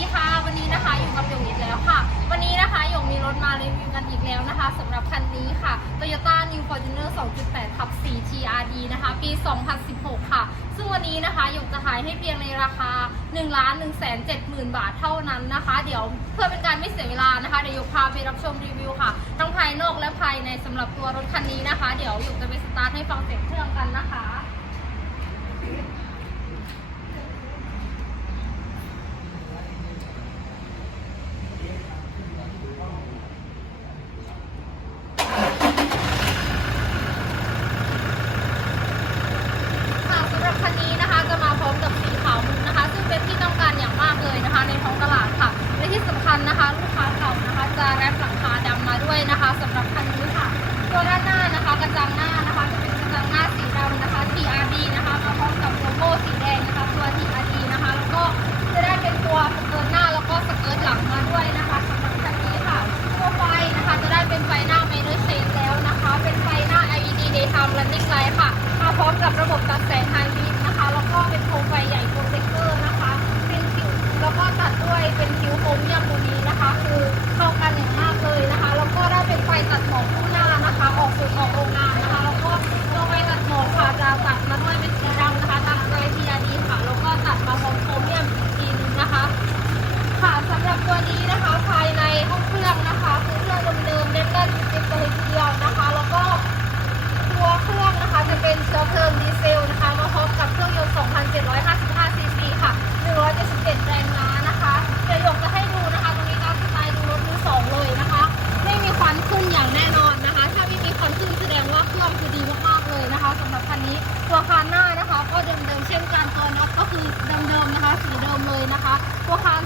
ดีค่ะ วันนี้นะคะอยู่กับหยงอีกแล้วค่ะ วันนี้นะคะหยงมีรถมารีวิวกันอีกแล้วนะคะสำหรับคันนี้ค่ะ Toyota New Fortuner 2.8ทับ 4 TRD นะคะ ปี 2016 ค่ะ ซึ่งวันนี้นะคะหยงจะขายให้เพียงในราคา 1 1 7 0 0 0 0 บาทเท่านั้นนะคะ เดี๋ยวเพื่อเป็นการไม่เสียเวลานะคะเดี๋ยวหยงพาไปรับชมรีวิวค่ะทั้งภายนอกและภายในสำหรับตัวรถคันนี้นะคะ เดี๋ยวหยงจะไปสตาร์ทให้ฟังเสียงเครื่องกันนะคะสำหรับคันนี้นะคะจะมาพร้อมกับสีขาวมุกนะคะ ซึ่งเป็นที่ต้องการอย่างมากเลยนะคะ ในท้องตลาดค่ะ และที่สำ คัญนะคะ ลูกค้าเก่านะคะ จะแรปหลังคาดำมาด้วยนะคะสำหรับคันนี้ค่ะ ตัวด้านหน้านะคะกระจังหน้านะคะจะเป็นกระจังหน้าสีดำนะคะ TRD นะคะมาพร้อมกับโลโก้สีแดงนะคะตัว TRD นะคะ แล้วก็จะได้เป็นตัวสเกิร์ตหน้าแล้วก็สเกิร์ตหลังมาด้วยนะคะสำหรับคันนี้ค่ะตัวไฟนะคะ จะได้เป็นไฟหน้า Minor Shade แล้วนะคะ เป็นไฟหน้า LED Daytime Running Light ค่ะมาพร้อมกับระบบตัดแสงไนี้ตัวคานหน้านะคะ ก็เดิมๆเช่นกันตัวน็อตก็คือเดิมๆนะคะ สีเดิมเลยนะคะ ตัวคาน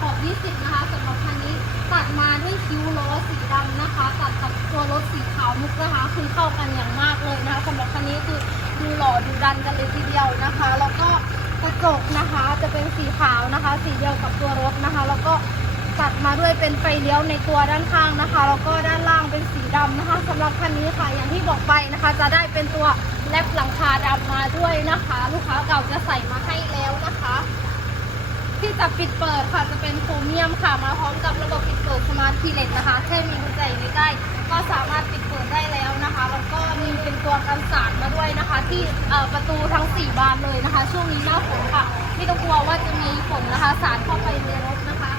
ขอบ20นะคะสำหรับคันนี้ตัดมาด้วยคิ้วล้อสีดำนะคะ ตัดกับตัวรถสีขาวมุกนะคะ คือเข้ากันอย่างมากเลยนะคะสำหรับคันนี้คือดูหล่อดูดันกันเลยทีเดียวนะคะ แล้วก็กระจกนะคะจะเป็นสีขาวนะคะ สีเดียวกับตัวรถนะคะ แล้วก็ตัดมาด้วยเป็นไฟเลี้ยวในตัวด้านข้างนะคะ แล้วก็ด้านล่างเป็นสีดำนะคะสำหรับคันนี้ค่ะอย่างที่บอกไปนะคะ จะได้เป็นตัวแลปหลังคาดำมาด้วยนะคะ ลูกค้าเก่าจะใส่มาให้แล้วนะคะ ที่จะปิดเปิดค่ะจะเป็นโครเมียมค่ะมาพร้อมกับระบบปิดเปิดสมาร์ทีเลสนะคะแค่มีกุญแจอยู่ใกล้ๆก็สามารถปิดเปิดได้แล้วนะคะ แล้วก็มีเป็นตัวกันสาดมาด้วยนะคะ ที่ประตูทั้ง 4 บานเลยนะคะ ช่วงนี้หน้าฝนค่ะไม่ต้องกลัวว่าจะมีฝนนะคะ สาดเข้าไปในรถนะคะ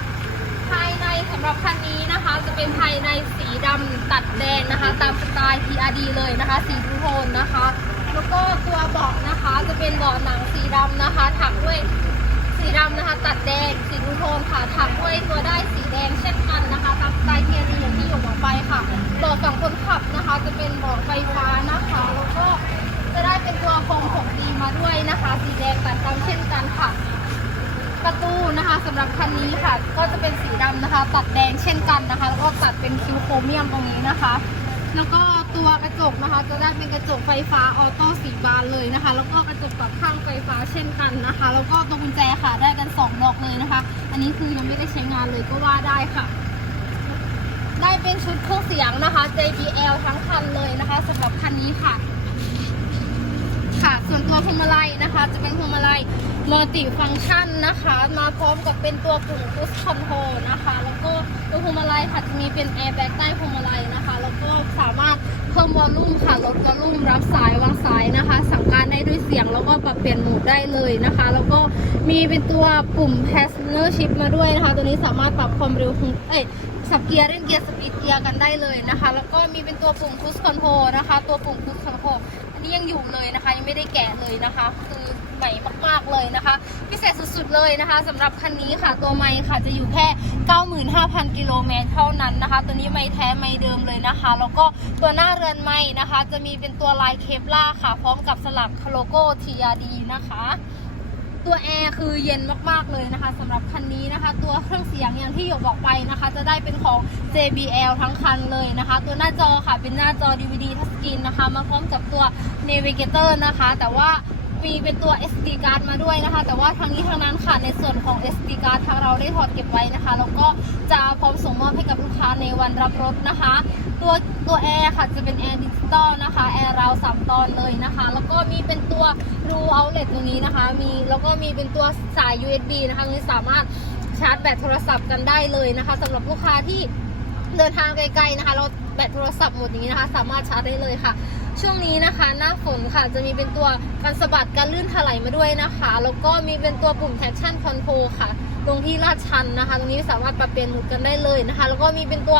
ภายในสำหรับคันนี้นะคะ จะเป็นภายในสีดำตัดแดงนะคะ ตามสไตล์ TRD เลยนะคะ สีทูโทนนะคะ แล้วก็ตัวเบาะนะคะจะเป็นเบาะหนังสีดำนะคะถักด้วย สีดำนะคะ ตัดแดงสีทูโทนค่ะถักด้วยตัวได้สีแดงเช่นกันนะคะตามสไตล์ TRD อย่างที่หยกบอกไปค่ะบาะฝั่งคนขับนะคะ จะเป็นบาะไฟฟ้านะคะแล้วก็จะได้เป็นตัวโครงผมดีมาด้วยนะคะ สีแดงตัดตามเช่นกันค่ะ ประตูนะคะสำหรับคันนี้ค่ะ ก็จะเป็นสีดำนะคะ ตัดแดงเช่นกันนะคะ แล้วก็ตัดเป็นคิวโครเมียมตรงนี้นะคะ แล้วก็ตัวกระจกนะคะ จะได้เป็นกระจกไฟฟ้าออโต้สีบานเลยนะคะ แล้วก็กระจกปรับข้างไฟฟ้าเช่นกันนะคะ แล้วก็ตัวกุญแจค่ะได้กันสองดอกเลยนะคะ อันนี้คือยังไม่ได้ใช้งานเลยก็ว่าได้ค่ะ ได้เป็นชุดเครื่องเสียงนะคะ JBL ทั้งคันเลยนะคะสำหรับคันนี้ค่ะ ค่ะ ส่วนตัวพวงมาลัยนะคะ จะเป็นพวงมาลัย มัลติฟังก์ชันนะคะ มาพร้อมกับเป็นตัวปุ่ม push control นะคะ แล้วก็ตัวพวงมาลัยค่ะจะมีเป็นแอร์แบ็กใต้พวงมาลัยนะคะ แล้วก็สามารถเพิ่มวอลลุ่มค่ะลดวอลลุ่มรับสายวางสายนะคะ สั่งการได้ด้วยเสียงแล้วก็ปรับเปลี่ยนโหมดได้เลยนะคะ แล้วก็มีเป็นตัวปุ่ม passenger shift มาด้วยนะคะ ตัวนี้สามารถปรับความเร็วเอ้ยสับเกียร์เล่นเกียร์สปีดเกียร์กันได้เลยนะคะ แล้วก็มีเป็นตัวปุ่มคุชคอนโทรนะคะ ตัวปุ่มคุชคอนโทร นี่ยังอยู่เลยนะคะ ยังไม่ได้แกะเลยนะคะ คือใหม่มากๆเลยนะคะ พิเศษสุดๆเลยนะคะสำหรับคันนี้ค่ะตัวไมค์ค่ะจะอยู่แค่ 95,000 กิโลเมตรเท่านั้นนะคะ ตัวนี้ไม้แท้ไม้เดิมเลยนะคะ แล้วก็ตัวหน้าเรือนไม้นะคะ จะมีเป็นตัวลายเคปล่าค่ะ พร้อมกับสลักโลโก้ทีอาดีนะคะ ตัวแอร์คือเย็นมากๆเลยนะคะสำหรับคันนี้นะคะ ตัวเครื่องเสียงอย่างที่หยกบอกไปนะคะ จะได้เป็นของ JBL ทั้งคันเลยนะคะ ตัวหน้าจอค่ะเป็นหน้าจอ DVD ทัชสกรีนนะคะ มาพร้อมกับตัว Navigator นะคะ แต่ว่ามีเป็นตัว SD card มาด้วยนะคะ แต่ว่าทั้งนี้ทั้งนั้นค่ะในส่วนของ SD card ทางเราได้ถอดเก็บไว้นะคะ แล้วก็จะพร้อมส่งมอบให้กับลูกค้าในวันรับรถนะคะ ตัวตัวแอร์ค่ะจะเป็นแอร์ดิจิตอลนะคะแอร์ราวสามตอนเลยนะคะ แล้วก็มีเป็นตัวรูเอาเลตตรงนี้นะคะ มีแล้วก็มีเป็นตัวสาย USB นะคะตรงนี้สามารถชาร์จแบตโทรศัพท์กันได้เลยนะคะสำหรับลูกค้าที่เดินทางไกลๆนะคะ เราแบตโทรศัพท์หมดอย่างนี้นะคะ สามารถชาร์จได้เลยค่ะ ช่วงนี้นะคะ หน้าฝนค่ะจะมีเป็นตัวกันสะบัดกันลื่นถลายมาด้วยนะคะ แล้วก็มีเป็นตัวปุ่ม traction control ค่ะ ตรงที่ลาดชันนะคะ ตรงนี้สามารถปรับเปลี่ยนหมดกันได้เลยนะคะ แล้วก็มีเป็นตัว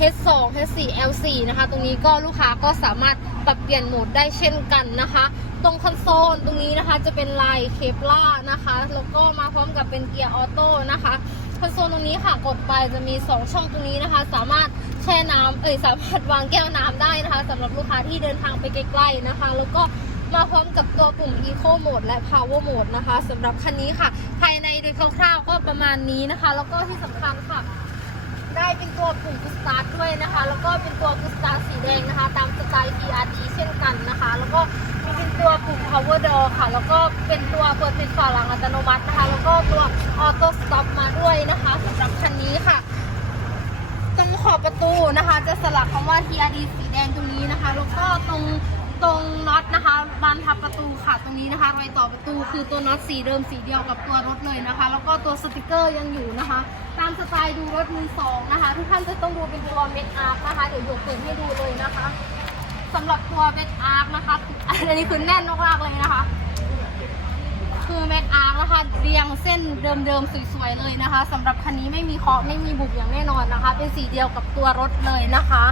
H2 H4 L4 นะคะ ตรงนี้ก็ลูกค้าก็สามารถปรับเปลี่ยนโหมดได้เช่นกันนะคะ ตรงคอนโซลตรงนี้นะคะจะเป็นลายเคปล่านะคะ แล้วก็มาพร้อมกับเป็นเกียร์ออโต้นะคะ คอนโซลตรงนี้ค่ะกดไปจะมี 2 ช่องตรงนี้นะคะ สามารถแช่น้ำเอ้ยสามารถวางแก้วน้ำได้นะคะสำหรับลูกค้าที่เดินทางไปไกลๆนะคะ แล้วก็มาพร้อมกับตัวปุ่ม Eco Mode และ Power Mode นะคะสำหรับคันนี้ค่ะ ภายในโดยคร่าวๆก็ประมาณนี้นะคะ แล้วก็ที่สำคัญค่ะ ได้เป็นตัวปุ่มกุสตาร์ทด้วยนะคะ แล้วก็เป็นตัวกุสตาร์สีแดงนะคะ ตามสไตล์ PRD เช่นกันนะคะ แล้วก็มีเป็นตัวปุ่ม power door ค่ะ แล้วก็เป็นตัวเปิดปิดฝาหลังอัตโนมัตินะคะ แล้วก็ตัว auto stop มาด้วยนะคะสำหรับคันนี้ค่ะ ตรงขอบประตูนะคะ จะสลักคำว่า TRD สีแดงตรงนี้นะคะ แล้วก็ตรง ตรงน็อตนะคะบานทับประตูค่ะตรงนี้นะคะรอยต่อประตูคือตัวน็อตสีเดิมสีเดียวกับตัวรถเลยนะคะ แล้วก็ตัวสติกเกอร์ยังอยู่นะคะ ตามสไตล์ดูรถมือสองนะคะ ทุกท่านจะต้องดูเป็นตัวเมคอาร์นะคะเดี๋ยวหยกเปิดให้ดูเลยนะคะสำหรับตัวเมคอาร์นะคะอันนี้คือแน่นมากๆเลยนะคะ คือแม็กอาร์นะคะเรียงเส้นเดิมๆสวยๆเลยนะคะสำหรับคันนี้ไม่มีเคาะไม่มีบุบอย่างแน่นอนนะคะ เป็นสีเดียวกับตัวรถเลยนะคะ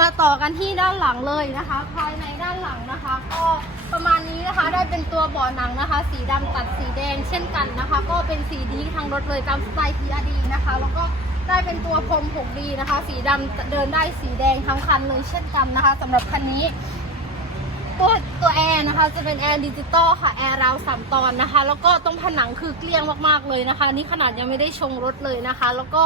มาต่อกันที่ด้านหลังเลยนะคะ ภายในด้านหลังนะคะ ก็ประมาณนี้นะคะได้เป็นตัวเบาะหนังนะคะ สีดำตัดสีแดงเช่นกันนะคะ ก็เป็นสีดีทั้งรถเลยตามสไตล์ TRD นะคะ แล้วก็ได้เป็นตัวพรม 6D นะคะ สีดำเดินได้สีแดงทั้งคันเลยเช่นกันนะคะสำหรับคันนี้ ตัวตัวแอร์นะคะจะเป็นแอร์ดิจิตอลค่ะแอร์ราวสามตอนนะคะ แล้วก็ตรงผนังคือเกลี้ยงมากๆเลยนะคะ นี่ขนาดยังไม่ได้ชงรถเลยนะคะ แล้วก็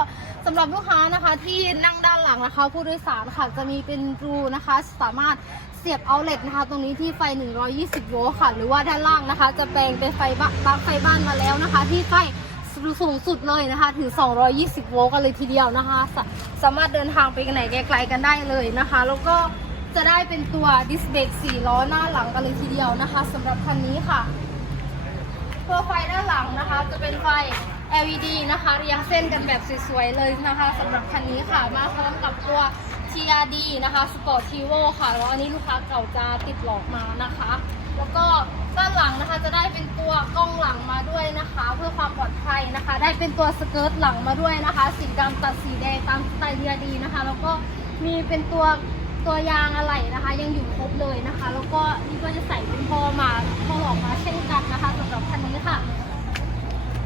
สำหรับลูกค้านะคะที่นั่งด้านหลังนะคะ ผู้โดยสารค่ะจะมีเป็นรูนะคะ สามารถเสียบเอาเล็ตนะคะ ตรงนี้ที่ไฟ 120 โวลต์ค่ะ หรือว่าด้านล่างนะคะ จะแปลงเป็นไฟบ้านปลั๊กไฟบ้านมาแล้วนะคะ ที่ไฟสูงสุดเลยนะคะ ถึง 220 โวลต์กันเลยทีเดียวนะคะสาสามารถเดินทางไปไหนไกลๆกันได้เลยนะคะ แล้วก็ จะได้เป็นตัวดิสเบรกสี่ล้อหน้าหลังกันเลยทีเดียวนะคะสำหรับคันนี้ค่ะตัวไฟด้านหลังนะคะ จะเป็นไฟ LED นะคะเรียงเส้นกันแบบสวยๆเลยนะคะสำหรับคันนี้ค่ะมาพร้อมกับตัว TRD นะคะ Sport t i v o ค่ะแล้วอันนี้ลูกค้าเก่าจะติดหลอกมานะคะ แล้วก็ด้านหลังนะคะจะได้เป็นตัวกล้องหลังมาด้วยนะคะ เพื่อความปลอดภัยนะคะ ได้เป็นตัวสเกิร์ตหลังมาด้วยนะคะ สีดำตัดสีแดงตามสไตล์ TRD นะคะ แล้วก็มีเป็นตัว ตัวยางอะไหล่นะคะ ยังอยู่ครบเลยนะคะ แล้วก็นี่ก็จะใส่เป็นท่อมาท่อออกมาเช่นกันนะคะสำหรับคันนี้ค่ะ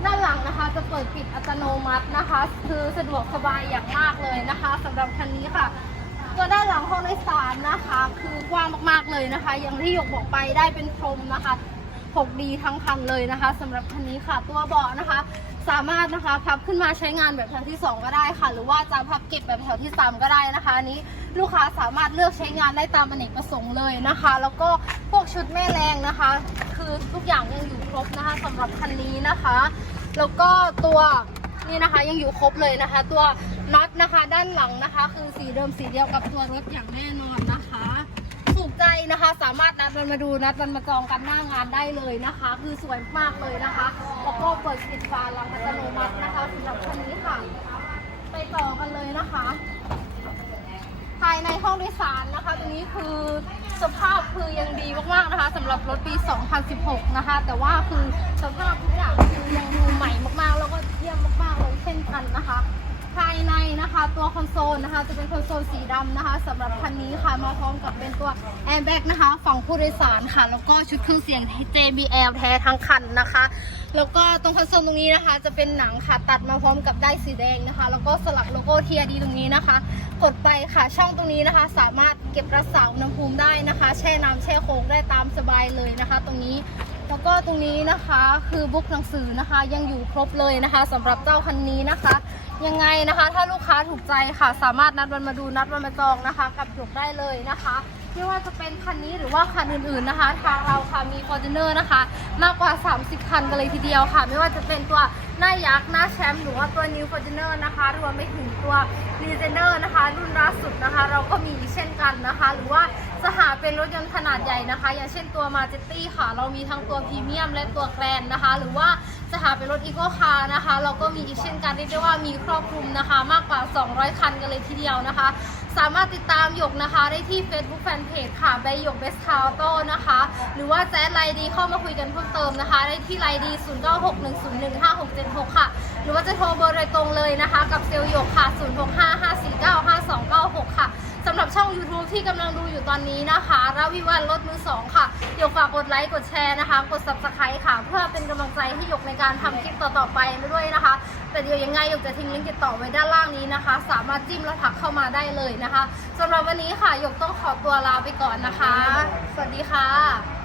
ด้านหลังนะคะจะเปิดปิดอัตโนมัตินะคะ คือสะดวกสบายอย่างมากเลยนะคะสำหรับคันนี้ค่ะตัวด้านหลังห้องโดยสารนะคะ คือกว้างมากๆเลยนะคะ อย่างที่หยกบอกไปได้เป็นพรมนะคะ 6D ทั้งคันเลยนะคะสำหรับคันนี้ค่ะตัวเบาะนะคะ สามารถนะคะพับขึ้นมาใช้งานแบบแถวที่ 2 ก็ได้ค่ะ หรือว่าจะพับเก็บแบบแถวที่ 3 ก็ได้นะคะอันนี้ลูกค้าสามารถเลือกใช้งานได้ตามอเนกประสงค์เลยนะคะ แล้วก็พวกชุดแม่แรงนะคะ คือทุกอย่างยังอยู่ครบนะคะสำหรับคันนี้นะคะ แล้วก็ตัวนี่นะคะยังอยู่ครบเลยนะคะ ตัวน็อตนะคะ ด้านหลังนะคะ คือสีเดิมสีเดียวกับตัวรถอย่างแน่นอนนะคะ กใจนะคะ สามารถนัดมันมาดูนัดมันมาจองกันหน้างานได้เลยนะคะ คือสวยมากเลยนะคะแล้วก็เปิดปิดฝาหลังอัตโนมัตินะคะสำหรับคันนี้ค่ะ ไปต่อกันเลยนะคะ ภายในห้องโดยสารนะคะ ตรงนี้คือสภาพคือยังดีมากๆนะคะสำหรับรถปี 2016 นะคะ แต่ว่าคือสภาพทุกอย่างคือยังดูใหม่มากๆ แล้วก็เยี่ยมมากๆเลยเช่นกันนะคะ ภายในนะคะตัวคอนโซลนะคะจะเป็นคอนโซลสีดำนะคะสำหรับคันนี้ค่ะมาพร้อมกับเป็นตัวแอร์แบ็กนะคะฝั่งผู้โดยสารค่ะ แล้วก็ชุดเครื่องเสียง JBL แท้ทั้งคันนะคะ แล้วก็ตรงคอนโซลตรงนี้นะคะ จะเป็นหนังค่ะตัดมาพร้อมกับได้สีแดงนะคะ แล้วก็สลักโลโก้เทียดีตรงนี้นะคะ กดไปค่ะช่องตรงนี้นะคะ สามารถเก็บรักษาอุณหภูมิได้นะคะ แช่น้ำแช่โค้งได้ตามสบายเลยนะคะ ตรงนี้แล้วก็ตรงนี้นะคะคือบุ๊กหนังสือนะคะยังอยู่ครบเลยนะคะสำหรับเจ้าคันนี้นะคะ ยังไงนะคะ ถ้าลูกค้าถูกใจค่ะ สามารถนัดวันมาดูนัดวันมาจองนะคะ กับหยกได้เลยนะคะไม่ว่าจะเป็นคันนี้หรือว่าคันอื่นๆนะคะ ทางเราค่ะมีฟอร์จูเนอร์นะคะ มากกว่า 30 คันกันเลยทีเดียวค่ะ ไม่ว่าจะเป็นตัวหน้ายักษ์หน้าแชมป์หรือว่าตัวนิวฟอร์จูเนอร์นะคะ รวมไปถึงตัวรีเจเนอร์นะคะ รุ่นล่าสุดนะคะ เราก็มีเช่นกันนะคะ หรือว่าจะหาเป็นรถยนต์ขนาดใหญ่นะคะ อย่างเช่นตัวมาเจตตี้ค่ะ เรามีทั้งตัวพรีเมียมและตัวแกรนนะคะ หรือว่าจะหาเป็นรถอีโคคาร์นะคะเราก็มีอีกเช่นกันเรียกได้ว่ามีครอบคลุมนะคะ มากกว่า 200 คันกันเลยทีเดียวนะคะ สามารถติดตามหยกนะคะ ได้ที่ Facebook Fanpage ค่ะใบหยกเบสคาร์โตนะคะ หรือว่าแจ๊ดไลดีเข้ามาคุยกันเพิ่มเติมนะคะ ได้ที่ไลดี 0961015676 ค่ะ หรือว่าจะโทรเบอร์โดยตรงเลยนะคะ กับเซลล์หยกค่ะ 065549 ค่ะสำหรับช่อง YouTube ที่กำลังดูอยู่ตอนนี้นะคะราวิวันรถมือสองค่ะหยกฝากกดไลค์กดแชร์นะคะ กด Subscribe ค่ะ เพื่อเป็นกำลังใจให้หยกในการทำคลิปต่อๆไปด้วยนะคะ แต่เดี๋ยวยังไงหยกจะทิ้งลิงก์ติดต่อไว้ด้านล่างนี้นะคะ สามารถจิ้มแล้วทักเข้ามาได้เลยนะคะสำหรับวันนี้ค่ะหยกต้องขอตัวลาไปก่อนนะคะ สวัสดีค่ะ